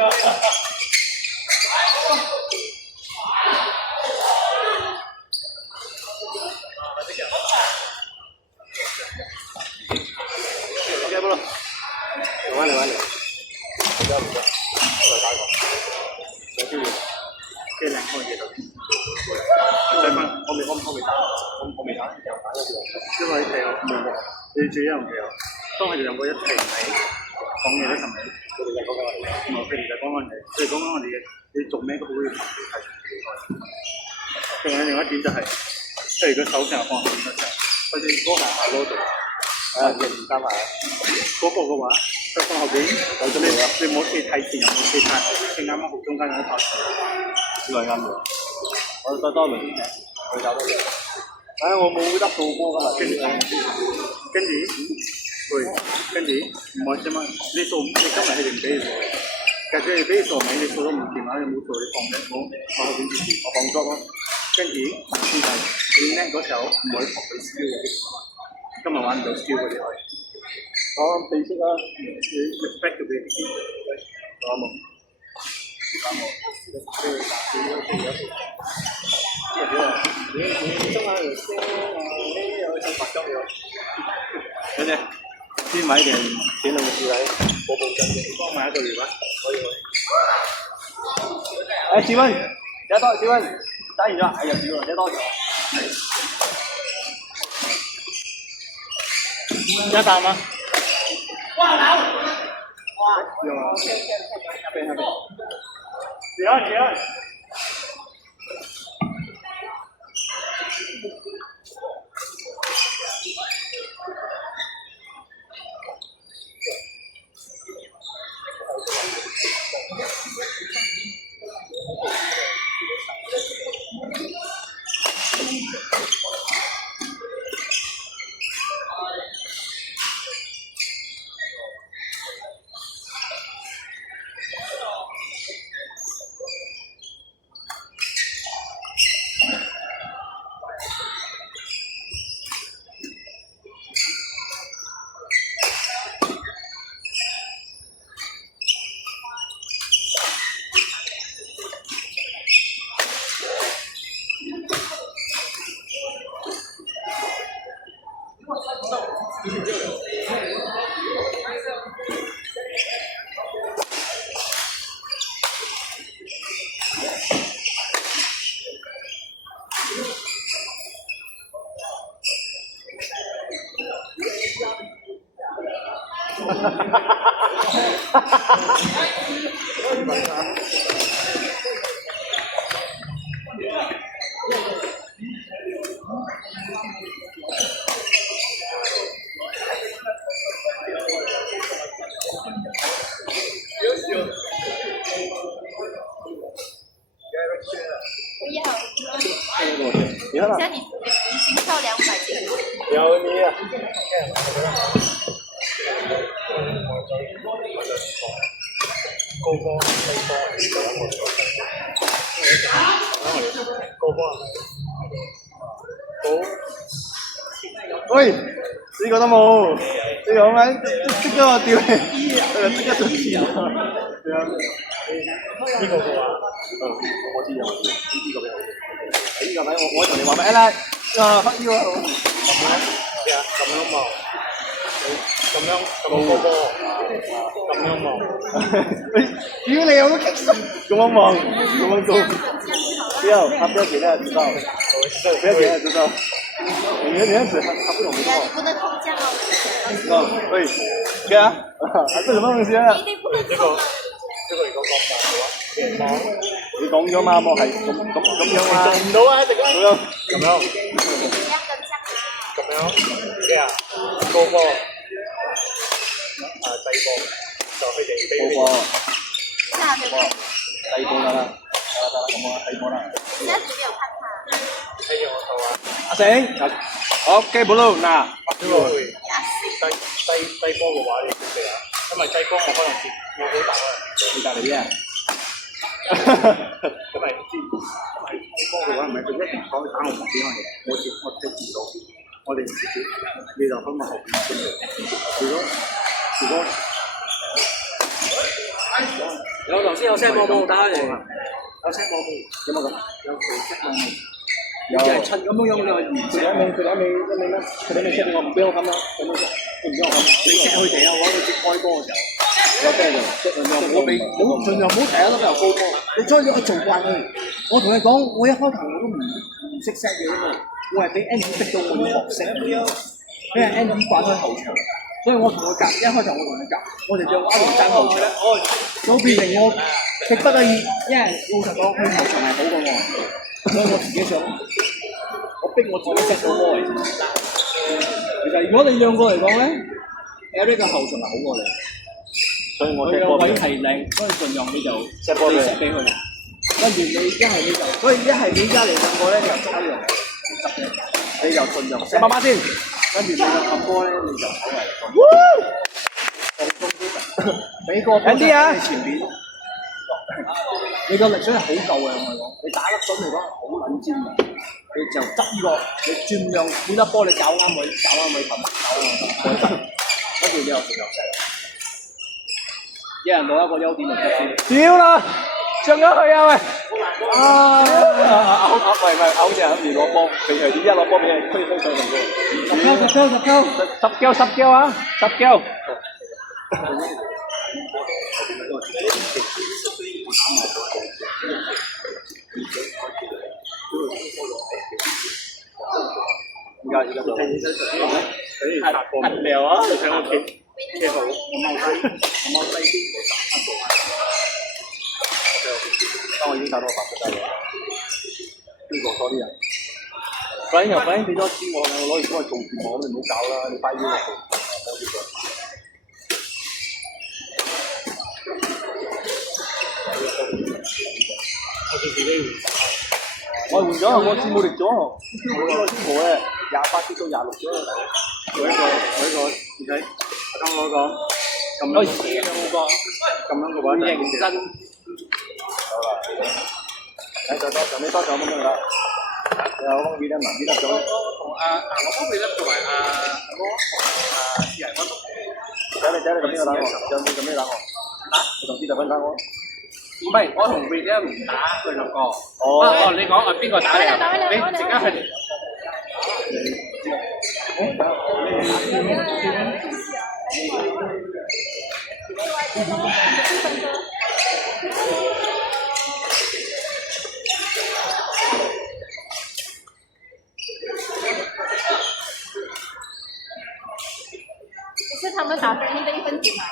OK，不咯，玩嚟玩嚟，唔得唔得，再打個，有機會，即係兩個嘢就。再翻，我未打，我未打，就打咗佢。因為你最一樣嘢，當佢哋兩個一齊喺講嘢咧，係咪？佢哋就講緊我哋，佢哋就講緊我哋，佢哋講緊我哋嘅，你做咩都好要同佢係幾開。仲有另外一點就係，即係如果手成日放喺邊嘅時候，好似嗰行下嗰度，認真啊！嗰個嘅話，就放後邊，你冇企太前，冇企太後，企啱啱好中間有一塊，呢個係啱嘅。我再多輪嘅，我搞到嘅。我冇得做波㗎嘛，跟住，唔係啫嘛。你今日係唔俾你做嘅，其實你俾你做尾，你做到唔掂啊，你冇做你放嘅，我後邊住，我放咗咯。跟住，先係你叻嗰時候唔可以學佢 skill 嗰啲，今日玩唔到 skill 嗰啲可以。我備識啦，你 respect 佢哋，啱冇？你中下條聲有想發作嘅，嗰隻先買定錢兩個字嚟，報真嘅，幫買一個月吧，可以。試問，有多試問，打完咗，有少，有多少？一啖嗎？哇！有啊，下邊。幾？你看你心跳200斤。有你啊！高波、低波，高波好。喂，呢個都冇，呢個咁樣即刻我掉氣，即刻出錢。呢個嘅話，我知有，呢個俾我。呢個俾我同你話咩啦？黑腰啊！咁樣望，咁樣高波，咁樣望。屌你有冇激死？咁樣望，咁樣高。不要，他不要給大家知道，不要給大家知道。你樣子他不懂不懂。你不能空降哦。喂，咩啊？這什麼東西啊？呢個如果講大嘅話，你講咗嘛？我係咁樣嘛？做唔到啊！咁樣，咩啊？高波，低波，就佢哋低波。低波得啦，咁啊，低波啦。而家準備有拍卡。睇住我數啊！阿成，OK，不嬲嗱。低波嘅話，你準備啊？因為低波我可能要好大啊，意大利啊。咁咪知，因為低波嘅話唔係佢一定講打我唔知乜嘢，我睇唔到，我哋唔知，你就可能後邊先嚟。如果有頭先有聲冇冇打嚟？有聲冇冇？有冇咁？有聲冇冇？有。就係襯咁樣你話完佢哋未咩？佢哋未 set 我唔俾我咁啦，咁樣唔俾我咁。你 set 佢哋啊！我佢接開波嘅時候。有咩就 set 佢哋，我俾盡量唔好第一粒又高波。你將咗佢做慣佢。我同你講，我一開頭我都唔識 set 嘅嘛，我係俾 Andy 逼到我要學識，俾人 Andy 掛咗後場。所以我同佢夾，一開頭我同佢夾，我哋就一路爭後場，就變成我迫不得已，因為老實講，佢後場係好過我，所以我自己想，我逼我自己 set 到波嚟。其實如果你兩個嚟講咧，有呢個後場係好過你，所以我佢個位係靚，所以盡量你就 set 波俾佢，跟住你一係你就，所以一係你而家嚟兩個咧，你就捉一樣執嘅，你就盡量 set 媽媽先。跟住你個合波咧，你就稍微放鬆啲，俾個波喺前面。你個力水係好夠嘅，我同你講，你打得準嚟講係好撚尖嘅。你就執呢個，你盡量每粒波你搞啱位，搞啱位，跟住你又盡量射。一人攞一個優點就得先。屌啦！上咗去啊喂！唔係，好似攞波，平時點一攞波俾人推上嚟嘅。十球啊！而家就係聊啊！睇我企好，我踎低啲。當我已經打到80了，呢個多啲人。反正俾咗錢我啦，我攞嚟幫佢做節目，你唔好搞啦，你快啲嚟做。我換咗，我節目力咗，我個節目咧28跌到26咗。我呢個，你睇，啱我講，咁樣嘅話，認真。好啦，睇再多上尾多上咁樣啦。有方面咧，文啲得咗。同我方面咧，同埋私人嗰度。仔你咁樣打我，上邊咁樣打我。你同40分打我。唔係，我同 V 姐唔打佢兩個。哦，你講邊個打你啊？你陣間係。是他们打分的一分钟吗？